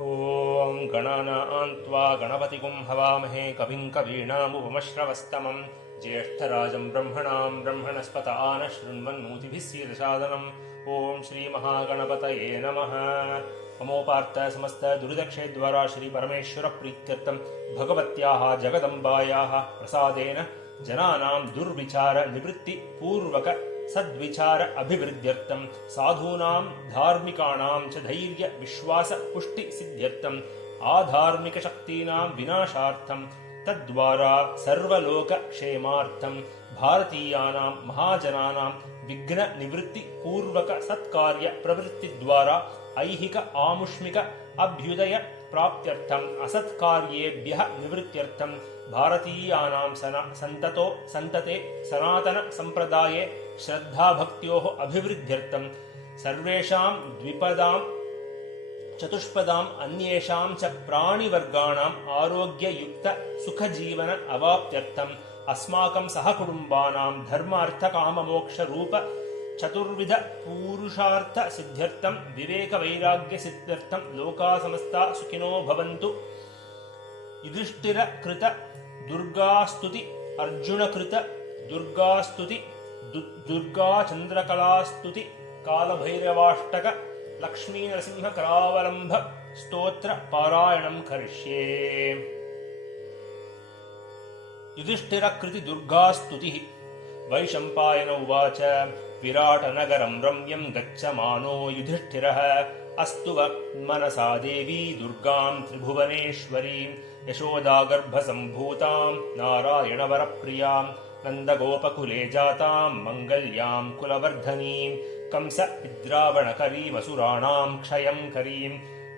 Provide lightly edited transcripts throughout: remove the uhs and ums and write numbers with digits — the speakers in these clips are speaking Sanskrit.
ॐ गणानां त्वा गणपतिगुं हवामहे कविं कवीनामुपमश्रवस्तमं ज्येष्ठराजं ब्रह्मणस्पत आनः शृण्वन्नोतिभिः सीदसादनम् ॐ श्रीमहागणपतये नमः। ममोपार्थ समस्त दुरिदक्षेद्वारा श्रीपरमेश्वरप्रीत्यर्थं भगवत्याः जगदम्बायाः प्रसादेन जनानां दुर्विचार निवृत्ति पूर्वक सद्विचार अभिवृद्ध्यर्थं साधूनां धार्मिकाणां च धैर्य विश्वास पुष्टि सिद्ध्यर्थं आधार्मिक शक्तीनां विनाशार्थं तद्वारा सर्वलोक क्षेमार्थं भारतीयानां महाजनानां विघ्न निवृत्ति पूर्वक सत्कार्य प्रवृत्ति द्वारा ऐहिक आमुष्मिक अभ्युदय प्राप्त्यर्थं असत्कार्येभ्यः निवृत्त्यर्थं भारतीयानां संतते सनातन संप्रदाये श्रद्धाभक्त्योः अभिवृद्ध्यर्थं सर्वेषां द्विपदां चतुष्पदां अन्येषां च प्राणिवर्गाणाम् आरोग्ययुक्त सुखजीवन अवाप्त्यर्थम् अस्माकं सहकुटुम्बानां धर्मार्थकाममोक्ष रूप चतुर्विध पुरुषार्थ सिद्ध्यर्थं विवेक वैराग्य सिद्ध्यर्थं लोका समस्ता सुखिनो भवन्तु। युधिष्ठिर कृत दुर्गास्तुति अर्जुन कृत दुर्गास्तुति दुर्गा चंद्रकलास्तुति कालभैरवाष्टक लक्ष्मी नरसिंह करावलंब स्तोत्र पारायणं करिष्ये। युधिष्ठिर कृति दुर्गास्तुतिः। वैशंपायन उवाच विराटनगरं रम्यं गच्छमानो युधिष्ठिरः अस्तु मनसा देवी दुर्गां त्रिभुवनेश्वरीं यशोदागर्भसम्भूतां नारायणवरप्रियां नन्दगोपकुले जातां मङ्गल्यां कुलवर्धनीं कंसविद्रावणकरीमसुराणां क्षयं करीं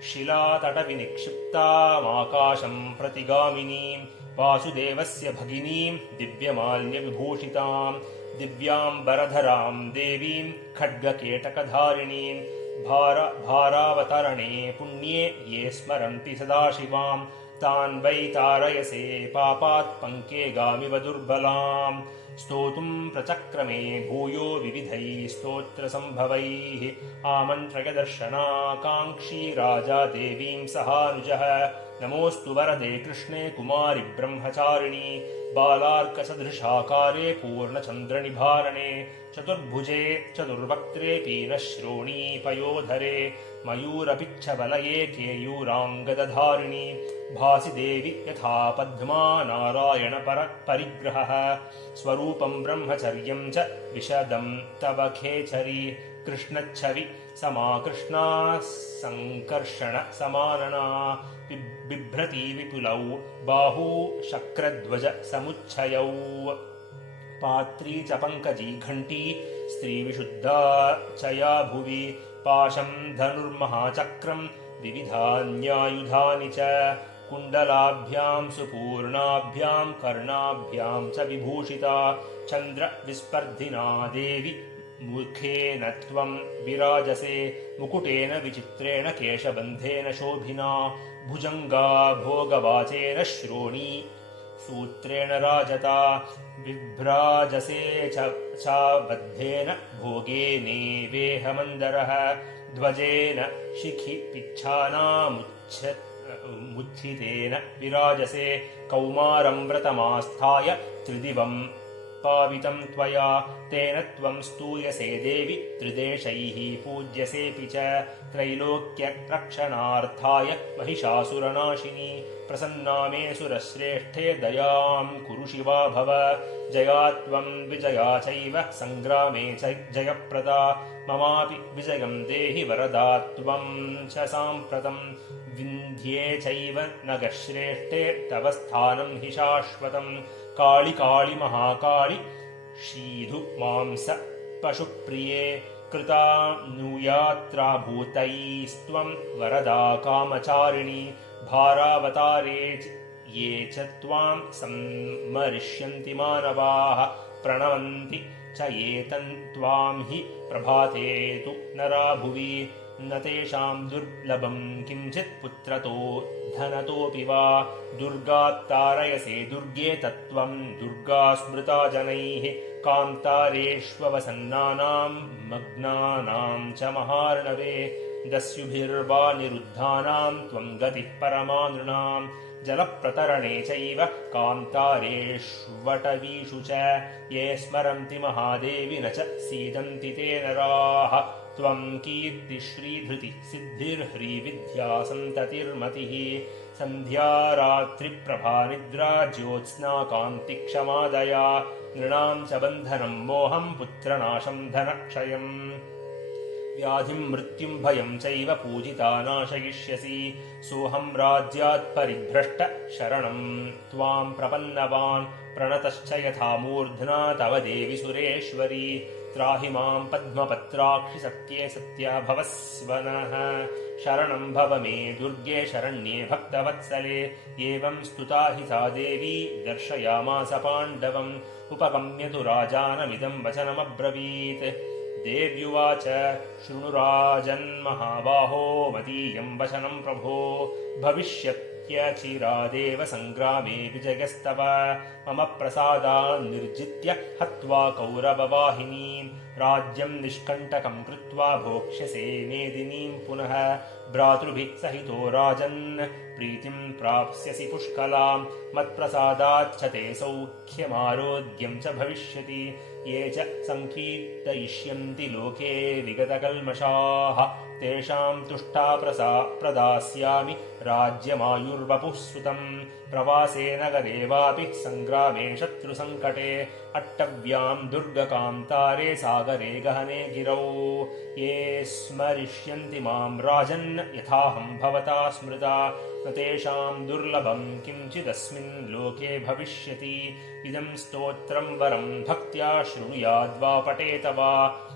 शिलातटविनिक्षिप्तामाकाशं प्रतिगामिनीं वासुदेवस्य भगिनीं दिव्यमाल्यविभूषितां दिव्याम्बरधरां देवीं खड्गकेटकधारिणीं भारावतरणे पुण्ये ये स्मरन्ति सदाशिवां तान् वै तारयसे पापात् पङ्केगामिव दुर्बलां स्तोतुं प्रचक्रमे भूयो विविधैः स्तोत्रसम्भवैः आमन्त्रय दर्शनाकाङ्क्षी राजा देवीं सहानुजः नमोऽस्तु वरदे कृष्णे कुमारि ब्रह्मचारिणि बालार्कसदृशाकारे पूर्णचन्द्रनिभारणे चतुर्भुजे चतुर्वक्त्रे पीनश्रोणी पयोधरे मयूरपिच्छवलये केयूराङ्गदधारिणि भासि देवि यथा पद्मा नारायण परिग्रहः स्वरूपं ब्रह्मचर्यं च विशदं तव खेचरी कृष्णच्छवि समाकृष्णा संकर्षण समानना बिभ्रती विपुलौ बाहू शक्रध्वज समुच्छयौ पात्री च पंकजी घंटी स्त्री विशुद्धा चया भुवि पाशं धनुर्महाचक्रं विविधान्यायुधानि च कुण्डलाभ्यां सुपूर्णाभ्यां कर्णाभ्यां च विभूषिता चन्द्र विस्पर्धिना देवी मुखेन त्वं विराजसे मुकुटेन विचित्रेण केशबन्धेन शोभिना भुजङ्गा भोगवाचेन श्रोणी सूत्रेण राजता विभ्राजसे चाबद्धेन भोगेनेवेहमन्दरः ध्वजेन शिखि पिच्छानामुत्थितेन विराजसे कौमारं व्रतमास्थाय त्रिदिवं पावितं त्वया तेन त्वं स्तूयसे देवि त्रिदेशैः पूज्यसेऽपि च त्रैलोक्यरक्षणार्थाय महिषासुरनाशिनी प्रसन्ना मे सुरश्रेष्ठे दयां कुरु शिवा भव जया त्वं विजया चैव सङ्ग्रामे च जयप्रदा ममापि विजयं देहि वरदा त्वं च साम्प्रतं विन्ध्ये चैव नगश्रेष्ठे तव स्थानं हि शाश्वतं काळि काळि महाकाळि शीधु मांस पशुप्रिये कृता नुयात्राभूतैस्त्वं वरदा कामचारिणि भारावतारे ये च त्वां सम्मरिष्यन्ति मानवाः प्रणवन्ति च ये त्वां हि प्रभाते तु नरा भुवि न तेषां दुर्लभं किञ्चित् पुत्रतो धनतोऽपि वा दुर्गात्तारयसे दुर्गे तत्त्वं दुर्गा स्मृता जनैः कान्तारेष्ववसन्नानां मग्नानां च महार्णवे दस्युभिर्वा निरुद्धानां त्वं गतिः परमा नृणां जलप्रतरणे चैव कान्तारेष्वटवीषु च ये स्मरन्ति महादेवि न च सीदन्ति ते नराः त्वं कीर्तिश्रीधृतिः सिद्धिर्ह्रीविद्या सन्ततिर्मतिः सन्ध्या रात्रिप्रभा निद्रा ज्योत्स्ना कान्तिक्षमादया नृणां च बन्धनं मोहं पुत्रनाशं धनक्षयम् व्याधिं मृत्युं भयं चैव पूजिता नाशयिष्यसि सोऽहं राज्यात् परिभ्रष्ट शरणं त्वां प्रपन्नवान् प्रणतश्च यथा मूर्ध्ना तव देवि सुरेश्वरी त्राहि मां पद्मपत्राक्षि सत्ये सत्या भवस्वनः शरणं भव मे दुर्गे शरण्ये भक्तवत्सले एवं स्तुता हि सा देवी दर्शयामास पाण्डवम् उपगम्य तु राजानमिदं वचनमब्रवीत् देव्युवाच शृणुराजन्महाबाहो मदीयं वचनं प्रभो भविष्यत्यचिरादेव सङ्ग्रामे विजयस्तव मम प्रसादान्निर्जित्य हत्वा कौरववाहिनीं राज्यं निष्कण्टकं कृत्वा भोक्ष्यसे मेदिनीं पुनः भ्रातृभिः सहितो राजन् प्रीतिं प्राप्स्यसि पुष्कलां मत्प्रसादाच्च ते सौख्यमारोग्यं च भविष्यति ये च सङ्कीर्तयिष्यन्ति लोके विगतकल्मषाः तेषां तुष्टा प्रदास्यामि राज्यमायुर्वपुः सुतम् प्रवासे नगरे वापि सङ्ग्रामे शत्रुसङ्कटे अट्टव्यां दुर्गकान्तारे सागरे गहने गिरौ ये स्मरिष्यन्ति मां राजन् यथाहं भवता स्मृता न तेषां दुर्लभं किञ्चिदस्मिन् लोके भविष्यति इदं स्तोत्रं वरं भक्त्या शृणुयाद्वा पठेत वा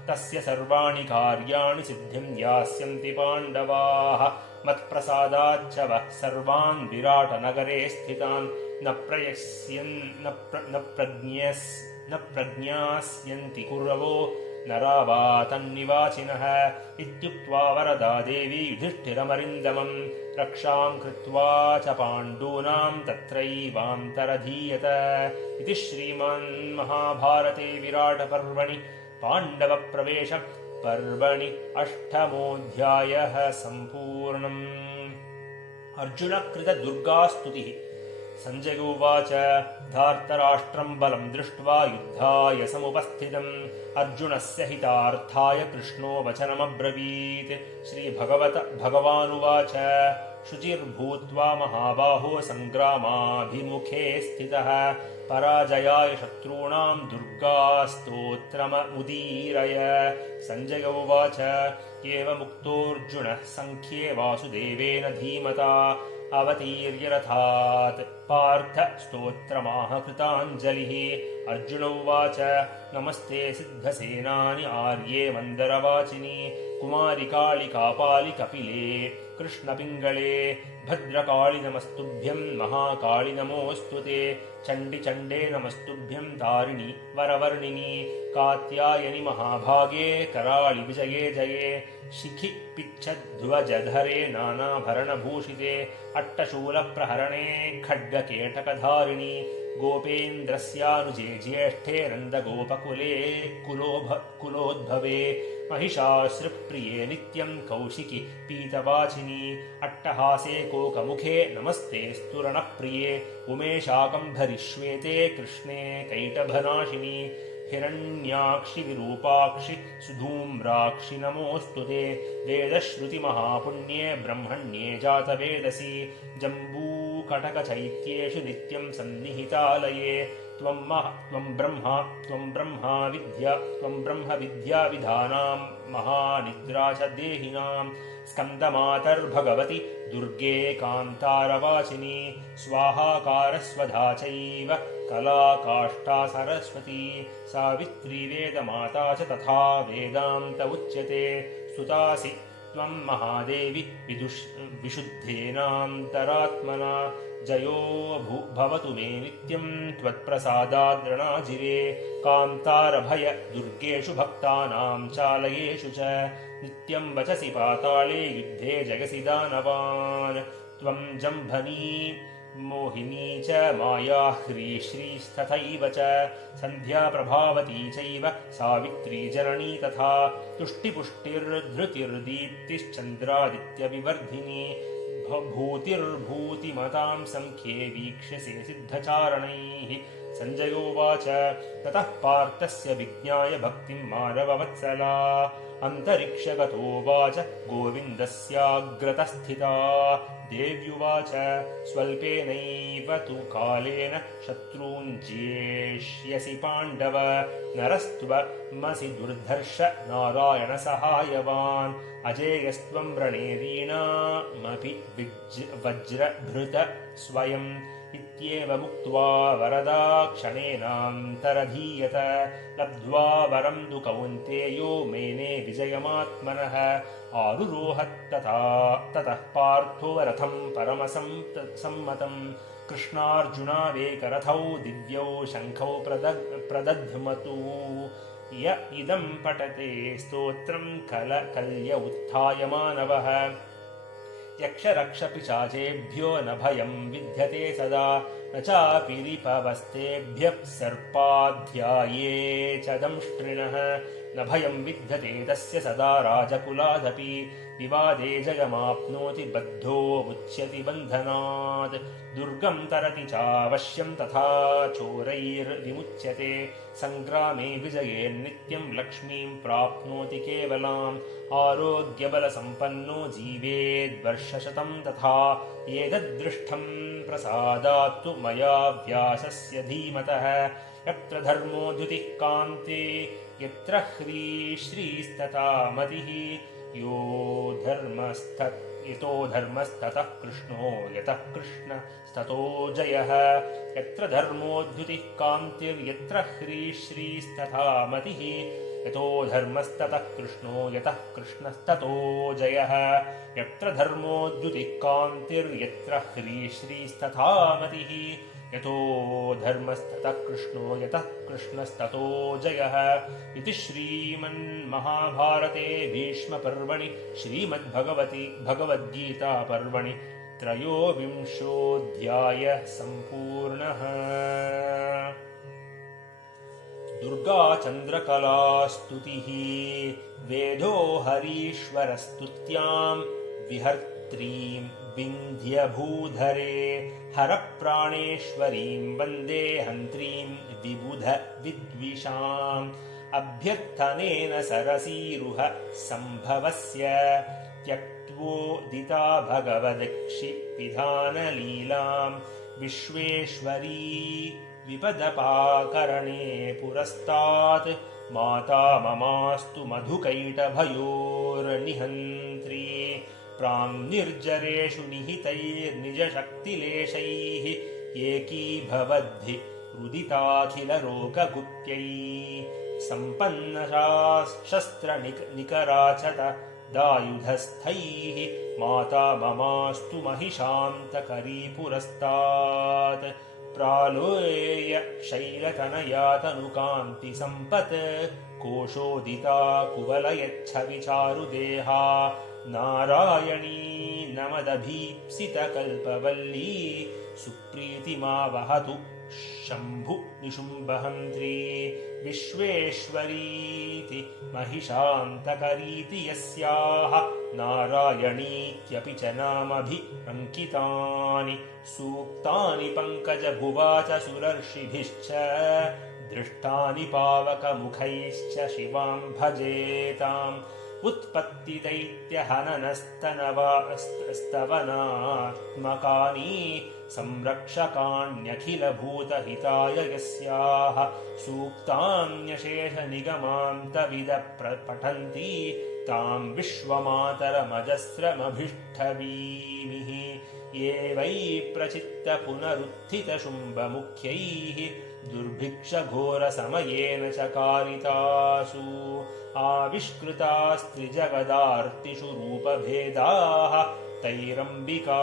तस्य सर्वाणि कार्याणि सिद्धिं यास्यन्ति पाण्डवाः मत्प्रसादाच्च वः सर्वान् विराटनगरे स्थितान् न प्रज्ञास्यन्ति कुरवो नरावा तन्निवासिनः इत्युक्त्वा वरदा देवी युधिष्ठिरमरिन्दमं रक्षां कृत्वा च पाण्डूनां तत्रैवान्तरधीयत इति श्रीमन्महाभारते विराटपर्वणि पाण्डवप्रवेश पर्वणि 8मोऽध्यायः सम्पूर्णम्। अर्जुनकृतदुर्गास्तुतिः। सञ्जय उवाच धार्तराष्ट्रं बलं दृष्ट्वा युद्धाय समुपस्थितम् अर्जुनस्य हितार्थाय कृष्णो वचनमब्रवीत्। श्रीभगवानुवाच शुचिर्भूत्वा महाबाहो सङ्ग्रामाभिमुखे स्थितः पराजयाय शत्रूणां दुर्गास्तोत्रमुदीरय। सञ्जय उवाच एवमुक्तोऽर्जुनः सङ्ख्ये वासुदेवेन धीमता अवतीर्य रथात् पार्थ स्तोत्रमाह कृताञ्जलिः। अर्जुन उवाच नमस्ते सिद्धसेनानि आर्ये मन्दरवाचिनि कुमारि कालिकापालि कपिले कृष्णपिङ्गळे भद्रकाळि नमस्तुभ्यं महाकाळि नमोऽस्तु ते चण्डि चण्डे नमस्तुभ्यं तारिणि वरवर्णिनि कात्यायनि महाभागे कराळि विजये जये शिखि पिच्छध्वजधरे नानाभरणभूषिते अट्टशूलप्रहरणे खड्गकेटकधारिणि गोपेन्द्रस्यानुजे ज्येष्ठे नन्दगोपकुले कुलोद्भवे महिषासृप्रिये नित्यं कौशिकि पीतवाचिनि अट्टहासे कोकमुखे नमस्ते स्तुरणप्रिये उमेशाकम्भरि श्वेते कृष्णे कैटभनाशिनि हिरण्याक्षि विरूपाक्षि सुधूम्राक्षि नमोऽस्तु ते वेदश्रुतिमहापुण्ये ब्रह्मण्ये जातवेदसि जम्बूकटकचैत्येषु नित्यं सन्निहितालये त्वं ब्रह्मविद्याविधानां महानिद्रा च देहिनां स्कन्दमातर्भगवति दुर्गे कान्तारवाचिनि स्वाहाकारस्वधा चैव कलाकाष्ठा सरस्वती सावित्री वेदमाता च तथा वेदान्त उच्यते स्तुतासि त्वं महादेवि विशुद्धेनान्तरात्मना जयो भवतु मे नित्यं त्वत्प्रसादाद्रणाजिरे कान्तारभय दुर्गेषु भक्तानां चालयेषु च नित्यं वचसि पाताले युद्धे जयसि दानवान् त्वं जम्भनी मोहिनी च माया ह्रीश्रीस्तथैव च सन्ध्या प्रभावती चैव सावित्री जननी तथा तुष्टिपुष्टिर्धृतिर्दीप्तिश्चन्द्रादित्यविवर्धिनी भूतिर्भूतिमतां संख्ये वीक्ष्यसे सिद्धचारणैः। सञ्जयोवाच ततः पार्थस्य विज्ञाय भक्तिं मानववत्सला अन्तरिक्षगतोवाच गोविन्दस्याग्रतस्थिता। देव्युवाच स्वल्पेनैव तु कालेन शत्रून् जेष्यसि पाण्डव नरस्त्वमसि दुर्धर्ष नारायणसहायवान् अजेयस्त्वं रणेरीणामपि वज्रभृत स्वयम् इत्येवमुक्त्वा वरदाक्षणेनान्तरधीयत लब्ध्वा वरं तु कौन्तेयो मेने विजयमात्मनः आरुरोहत्ततः पार्थो रथं परमसम्मतं कृष्णार्जुनावेकरथौ दिव्यौ शङ्खौ प्रदध्मतु य इदं पठते स्तोत्रं कलकल्य उत्थाय मानवः यक्षरक्षपिशाचेभ्यो न भयं विद्यते सदा न चापि रिपवस्तेभ्यः सर्पाध्याये च दंष्ट्रिणः न भयं विद्यते तस्य सदा राजकुलादपि विवादे जयमाप्नोति बद्धो मुच्यति बन्धनात् दुर्गं तरति चावश्यं तथा चोरैर्विमुच्यते सङ्ग्रामे विजये नित्यं लक्ष्मीं प्राप्नोति केवलाम् आरोग्यबलसम्पन्नो जीवेद्वर्षशतं तथा एतद्दृष्टं प्रसादात्तु मया व्यासस्य धीमतः यत्र धर्मो द्युतिः कान्ते यत्र ह्रीश्रीस्तथा मतिः यतो धर्मस्ततः कृष्णो यतः कृष्णस्ततो जयः यत्र धर्मो द्युतिः कान्तिर्यत्र ह्रीश्रीस्तथा मतिः यतो धर्मस्ततः कृष्णो यतः कृष्णस्ततो जयः यत्र धर्मो द्युतिः कान्तिर्यत्र ह्रीश्रीस्तथा मतिः यतो धर्मस्ततः कृष्णो यतः कृष्णस्ततो जयः इति श्रीमन्महाभारते भीष्मपर्वणि श्रीमद्भगवद्गीतापर्वणि त्रयोविंशोऽध्यायः सम्पूर्णः। दुर्गाचन्द्रकलास्तुतिः वेदो हरीश्वरस्तुत्यां विहर्त्रीं विन्ध्यभूधरे हरप्राणेश्वरीं वन्दे हन्त्रीं विबुध विद्विषाम् अभ्यर्थनेन सरसीरुह सम्भवस्य त्यक्त्वोदिता भगवदक्षिपिधानलीलां विश्वेश्वरी विपदपाकरणे पुरस्तात् माता ममास्तु मधुकैटभयोर्निहन्त्री प्रां निर्जरेषु निहितैर्निजशक्तिलेशैः एकीभवद्धि रुदिताखिलरोगगुप्त्यैः सम्पन्नशस्त्रनिकराचत दायुधस्थैः माता ममास्तु महिषान्तकरी पुरस्तात् प्रालोय शैलतनया तनुकान्ति सम्पत् कोशोदिता कुवलयच्छविचारुदेहा नारायणी नमदभीप्सितकल्पवल्ली सुप्रीतिमावहतु शम्भु निशुम्भहन्त्री विश्वेश्वरीति महिषान्तकरीति यस्याः नारायणीत्यपि च नामभिरङ्कितानि सूक्तानि पङ्कजभुवा च सुरर्षिभिश्च दृष्टानि पावकमुखैश्च शिवां भजेताम् उत्पत्तिदैत्यहननस्तवनात्मकानि संरक्षकाण्यखिलभूतहिताय यस्याः सूक्तान्यशेषनिगमान्तविदपठन्ति तां विश्वमातरमजस्रमभिष्ठवीमिः ये वै प्रचित्त पुनरुत्थितशुम्भमुख्यैः दुर्भिक्षघोरसमयेन च कारितासु आविष्कृतास्त्रिजगदार्तिषु रूपभेदाः तैरम्बिका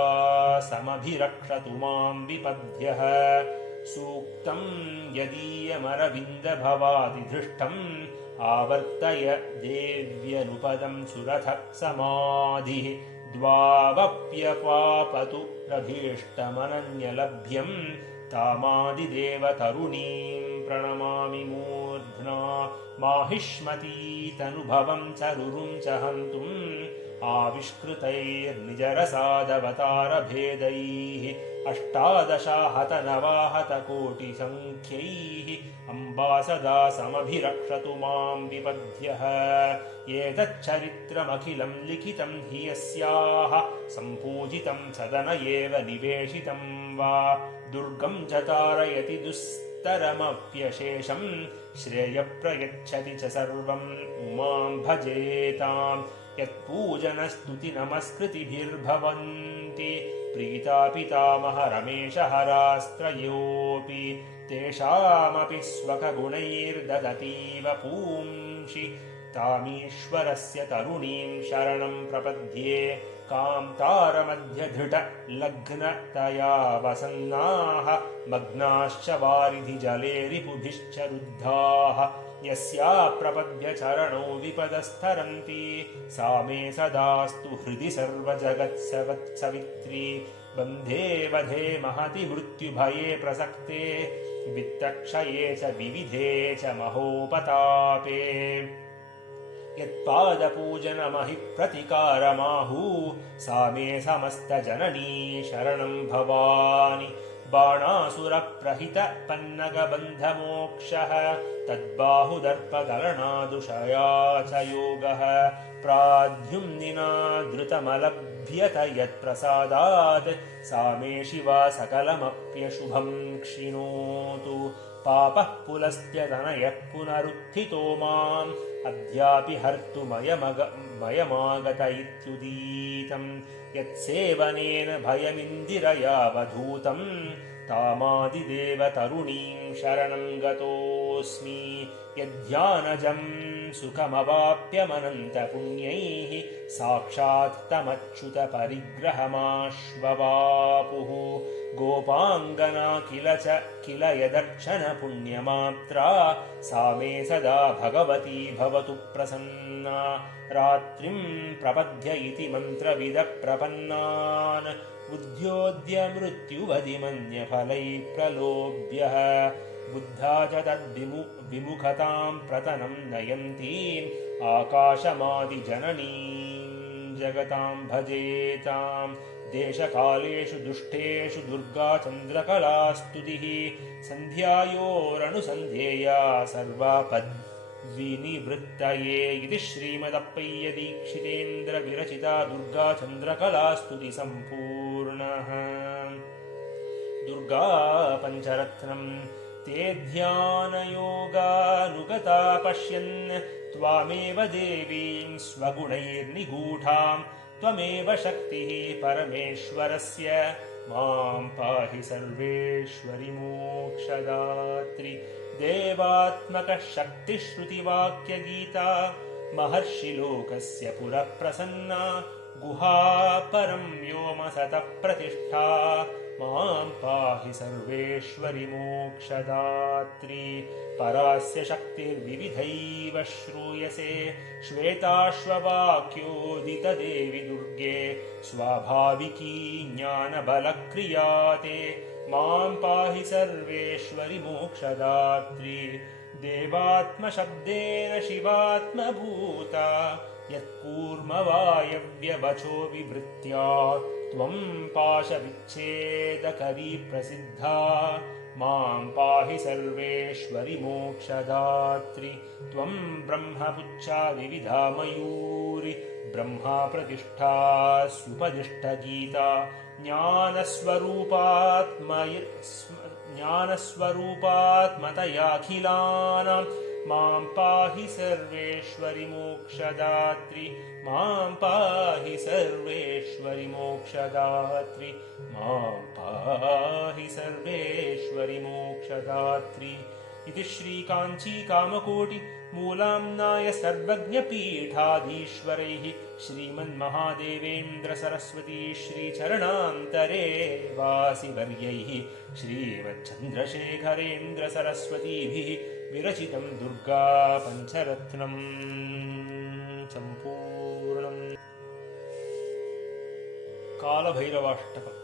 समभिरक्षतु मां विपद्यः सूक्तं यदीयमरविन्दभवादिधृष्टम् आवर्तय देव्यनुपदं सुरथः समाधिः द्वावप्यपापतु रभीष्टमनन्यलभ्यम् तामादिदेवतरुणीं प्रणमामि मूर्ध्ना माहिष्मतीतनुभवं च रुरुं च हन्तुम् आविष्कृतैर्निजरसादवतारभेदैः अष्टादशाहतनवाहतकोटिसङ्ख्यैः अम्बा सदा समभिरक्षतु मां विपद्यः एतच्चरित्रमखिलं लिखितं हि यस्याः सम्पूजितं सदन एव निवेशितं वा दुर्गं च तारयति दुस्तरमप्यशेषं श्रेयप्रयच्छति च सर्वम् उमां भजेताम् यत्पूजनस्तुतिनमस्कृतिभिर्भवन्ति प्रीता पितामहरमेशहरास्त्रयोऽपि तेषामपि स्वकगुणैर्ददतीव पुंषि तामीश्वरस्य तरुणीं शरणं प्रपद्ये कान्तारमध्यधृटलग्नतया वसन्नाः मग्नाश्च वारिधिजले रिपुभिश्च रुद्धाः यस्या प्रपद्य चरणौ विपदस्तरन्ति सा मे सदास्तु हृदि सर्वजगत्सवित्री बन्धे वधे महति मृत्युभये प्रसक्ते वित्तक्षये च विविधे च महोपतापे यत्पादपूजनमहि प्रतिकारमाहु सा मे समस्तजननी शरणं भवानि बाणासुरप्रहितपन्नगबन्धमोक्षः तद्बाहुदर्पदलनादुषया च योगः प्राद्युम्निना धृतमलभ्यत यत्प्रसादात् सा मे शिवा सकलमप्यशुभं क्षिणोतु पापः पुलस्त्यतनयः पुनरुत्थितो माम् अद्यापि हर्तुमयमागत इत्युदीतम् यत्सेवनेन भयमिन्दिरयावधूतम् तामादिदेवतरुणीं शरणं गतोऽस्मि यद्ध्यानजं सुखमवाप्यमनन्तपुण्यैः साक्षात् तमच्युतपरिग्रहमाश्ववापुः गोपाङ्गना किल यदर्चनपुण्यमात्रा सा मे सदा भगवती भवतु प्रसन्ना रात्रिं प्रपद्य इति मन्त्रविदः प्रपन्नान् बुद्ध्योद्य मृत्युवदिमन्यफलैः प्रलोभ्यः बुद्धा च तद्विमुखतां प्रतनं नयन्तीम् आकाशमादिजननीं जगतां भजेताम् देशकालेषु दुष्टेषु दुर्गा चन्द्रकलास्तुतिः सन्ध्यायोरनुसन्ध्येया सर्वापद्विनिवृत्तये इति श्रीमदप्पय्यदीक्षितेन्द्रविरचिता दुर्गा चन्द्रकलास्तुति सम्पूर्णः दुर्गा पञ्चरत्नम् ते ध्यानयोगानुगता पश्यन् त्वामेव देवीं स्वगुणैर्निगूढाम् त्वमेव शक्तिः परमेश्वरस्य मां पाहि सर्वेश्वरि मोक्षदात्रि देवात्मकः शक्तिश्रुतिवाक्यगीता महर्षिलोकस्य पुरः प्रसन्ना गुहा परं व्योमसतः प्रतिष्ठा मां पाहि सर्वेश्वरि मोक्षदात्रि परास्य शक्तिर्विविधैव श्रूयसे श्वेताश्ववाक्योदितदेवि दुर्गे स्वाभाविकी ज्ञानबलक्रियाते मां पाहि सर्वेश्वरि मोक्षदात्रि देवात्मशब्देन शिवात्मभूता यत्कूर्मवायव्यवचो विवृत्या त्वं पाशविच्छेदकरी प्रसिद्धा मां पाहि सर्वेश्वरि मोक्षदात्रि त्वं ब्रह्मपुच्छा विविधा मयूरि ब्रह्मा प्रतिष्ठा सुपदिष्टगीता ज्ञानस्वरूपात्मतयाखिलानां मां पाहि सर्वेश्वरि मोक्षदात्रि मां पाहि सर्वेश्वरि मोक्षदात्रि मां पाहि सर्वेश्वरि मोक्षदात्रि इति श्रीकाञ्चीकामकोटि मूलाम्नाय सर्वज्ञपीठाधीश्वरैः श्रीमन्महादेवेन्द्र सरस्वती श्रीचरणान्तरे वासिवर्यैः श्रीमच्चन्द्रशेखरेन्द्र सरस्वतीभिः विरचितं दुर्गा पञ्चरत्नम् सम्पूर्णम्। कालभैरवाष्टकम्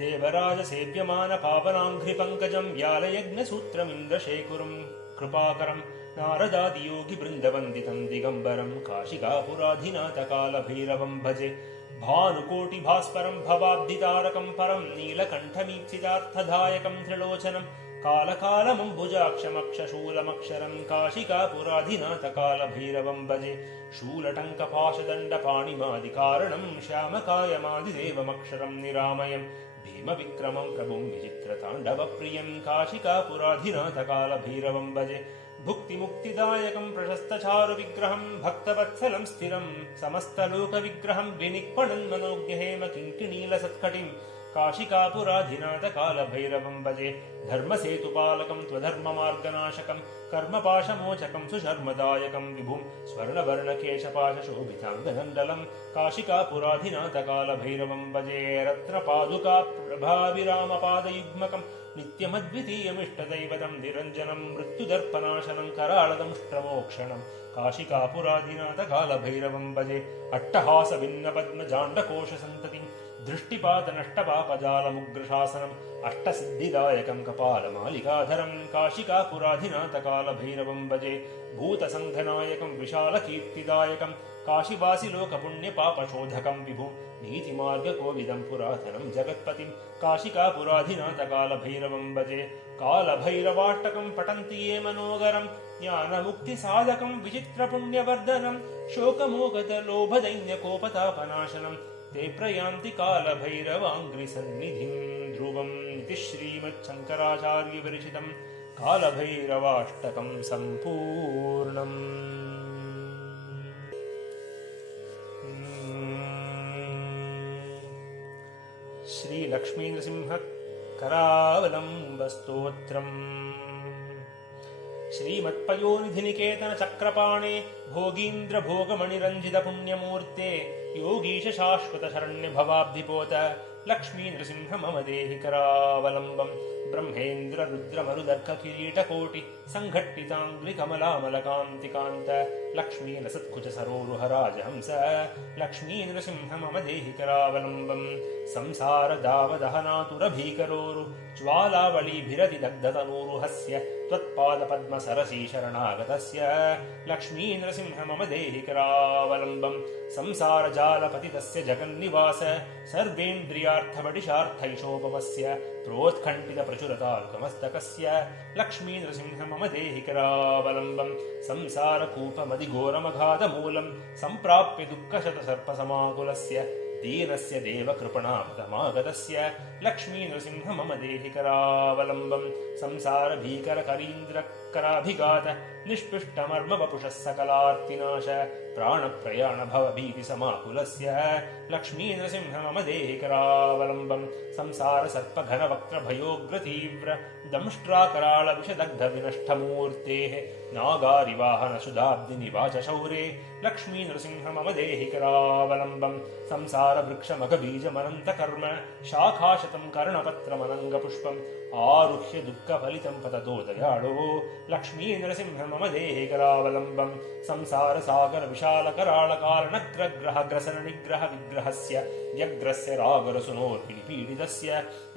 देवराजसेव्यमानपावनाङ्घ्रिपङ्कजं व्यालयज्ञसूत्रमिन्द्रशेखरं कृपाकरं नारदादियोगिवृन्दवन्दितं दिगम्बरं काशिकापुराधिनाथकालभैरवं भजे भानुकोटिभास्वरं भवाब्धितारकं परं नीलकण्ठमीप्सितार्थदायकं त्रिलोचनं कालकालमम्बुजाक्षमक्षशूलमक्षरं काशिकापुराधिनाथकालभैरवं भजे शूलटङ्कपाशदण्डपाणिमादिकारणं श्यामकायमादिदेवमक्षरं निरामयं भीमविक्रमं प्रभुं विचित्रताण्डवप्रियं काशिकापुराधिनाथकालभैरवं भजे भुक्तिमुक्तिदायकं प्रशस्तचारुविग्रहं भक्तवत्सलं स्थिरं समस्तलोकविग्रहं विनिक्पणन्मनोज्ञहेम किङ्किणीलसत्कटिं काशिकापुराधिनाथकालभैरवं भजे धर्मसेतुपालकं त्वधर्ममार्गनाशकं कर्मपाशमोचकं सुशर्मदायकं विभुं स्वर्णवर्णकेशपाशशोभिताङ्गदण्डलं काशिकापुराधिनाथकालभैरवं भजे रत्नपादुकाप्रभाविरामपादयुग्मकं नित्यमद्वितीयमिष्टदैवतं निरञ्जनं मृत्युदर्पनाशनं कराळदंष्ट्रमोक्षणं काशिकापुराधिनाथकालभैरवं भजे अट्टहासभिन्नपद्मजाण्डकोशसन्ततिं दृष्टिपातनष्टपापजालमुग्रशासनम् अष्टसिद्धिदायकं कपालमालिकाधरं काशिकापुराधिनाथकालभैरवं भजे भूतसङ्घनायकं विशालकीर्तिदायकं काशीवासिलोकपुण्यपापशोधकं विभुं नीतिमार्गकोविदं पुरातनं जगत्पतिं काशिकापुराधिनाथकालभैरवं भजे कालभैरवाष्टकं पठन्ति ये मनोगरं ज्ञानमुक्तिसाधकं विचित्रपुण्यवर्धनं शोकमोगतलोभदैन्यकोपतापनाशनं ते प्रयान्ति कालभैरवाङ्घ्रिसन्निधिं ध्रुवम् इति श्रीमच्छङ्कराचार्यविरचितं कालभैरवाष्टकं सम्पूर्णम्। श्रीलक्ष्मीनृसिंहकरावलम्बस्तोत्रम् श्रीमत्पयोनिधिनिकेतनचक्रपाणे भोगीन्द्रभोगमणिरञ्जितपुण्यमूर्ते योगीश शाश्वतशरण्यभवाब्धिपोत लक्ष्मीनृसिंह मम देहि करावलम्बं ब्रह्मेन्द्ररुद्रमरुदर्ककिरीटकोटि सङ्घट्टिताङ्घ्रिकमलामलकान्तिकान्त लक्ष्मीनसत्कुचसरोरुहराजहंस लक्ष्मीनृसिंह मम देहि करावलम्बं संसारदावदहनातुरभीकरोरु ज्वालावलीभिरतिदग्धतनूरुहस्य त्वत्पादपद्मसरसीशरणागतस्य लक्ष्मीनृसिंह मम देहि करावलम्बं संसारजालपतितस्य जगन्निवास सर्वेन्द्रियार्थवडिशार्थैषोपमस्य प्रोत्कण्ठितप्रचुरताल्कमस्तकस्य लक्ष्मीनृसिंह मम देहि करावलम्बं संसारकूपमधिघोरमघातमूलं सम्प्राप्य दुःखशतसर्पसमाकुलस्य दीनस्य देवकृपणापदमागतस्य लक्ष्मीनृसिंह मम देहि करावलम्बं संसारभीकरकरीन्द्रकराभिघात निष्पृष्टमर्मवपुषः सकलार्तिनाश प्राणप्रयाणभवभीतिसमाकुलस्य लक्ष्मीनृसिंह मम देहि करावलम्बं संसारसर्पघनवक्त्रभयोग्रतीव्र दंष्ट्राकराळविषदग्धविनष्टमूर्तेः नागारिवाहनसुधाब्धिनिवाचशौरे लक्ष्मीनृसिंह मम देहि करावलम्बं संसारवृक्षमघबीजमनन्तकर्म शाखाशतं कर्णपत्रमनङ्गपुष्पम् आरुह्य दुःखफलितं पततो दयाळो लक्ष्मीनृसिंह मम देहि करावलम्बं संसारसागरविशालकराळकारणग्रग्रहग्रसननिग्रहविग्रहस्य व्यग्रस्य रागरसुनोर्पिणिपीडितस्य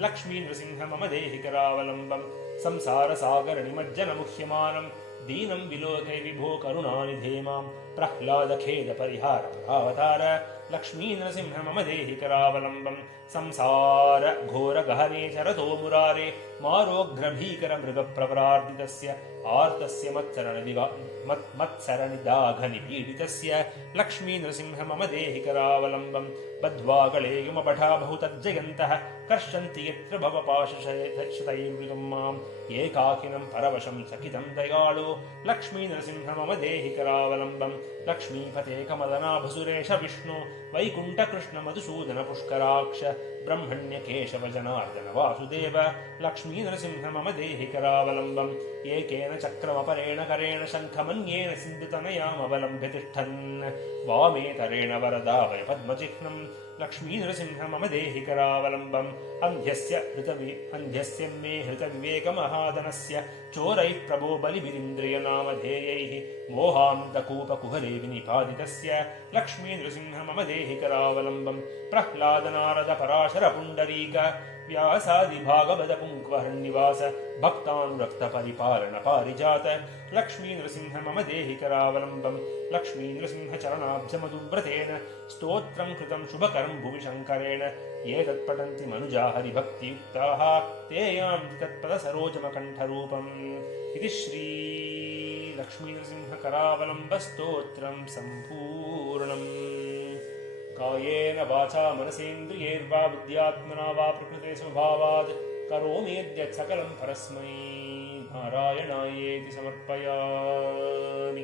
लक्ष्मीनृसिंह मम देहि करावलम्बं संसारसागरनिमज्जनमुह्यमानं दीनं विलोके विभो करुणानिधे मां प्रह्लादखेदपरिहारपरावतार लक्ष्मीनृसिंह मम देहि करावलम्बं संसारघोरगहने चरतो मुरारे मारोग्रभीकरमृगप्रवरार्दितस्य आर्तस्य मत्सरणिदाघनिपीडितस्य लक्ष्मीनृसिंह मम देहि करावलम्बं बद्ध्वागलेयुमपठा बहुतर्जयन्तः कर्षन्ति यत्र भवपाशशतैर्विगं माम् एकाकिनं परवशं सकितं दयाळो लक्ष्मीनृसिंह मम देहि करावलम्बं लक्ष्मीपते कमलनाभसुरेश विष्णु वैकुण्ठकृष्णमधुसूदनपुष्कराक्ष ब्रह्मण्यकेशवजनार्दन वासुदेव लक्ष्मीनृसिंह मम देहि करावलम्बं एकेन चक्रमपरेण करेण शङ्खमन्येन सिन्धुतनयामवलम्ब्य तिष्ठन् वामेतरेण वरदाभय पद्मचिह्नं लक्ष्मीनृसिंह मम देहि करावलम्बम् अन्ध्यस्य मे हृतविवेकमहादनस्य चोरैः प्रभो बलिभिरिन्द्रियनामधेयैः मोहान्तकूपकुहरे विनिपादितस्य लक्ष्मीनृसिंह मम देहि करावलम्बम् प्रह्लादनारदपराशरपुण्डरीक व्यासादिभागवतपुङ्क्वहन्निवास भक्तानुरक्तपरिपालनपारिजात लक्ष्मीनृसिंह मम देहि करावलम्बम् लक्ष्मीनृसिंहचरणाब्जमधुव्रतेन स्तोत्रं कृतं शुभकरं भुवि शङ्करेण ये तत्पठन्ति मनुजा हरिभक्तियुक्ताः ते यान्ति तत्पदसरोजमकण्ठरूपम् इति श्रीलक्ष्मीनृसिंहकरावलम्बस्तोत्रं सम्पूर्णम्। कायेन वाचा मनसेन्द्रियैर्वा बुद्ध्यात्मना वा प्रकृते स्वभावात् करोमि यद्यत् सकलं परस्मै नारायणायेति समर्पयामि।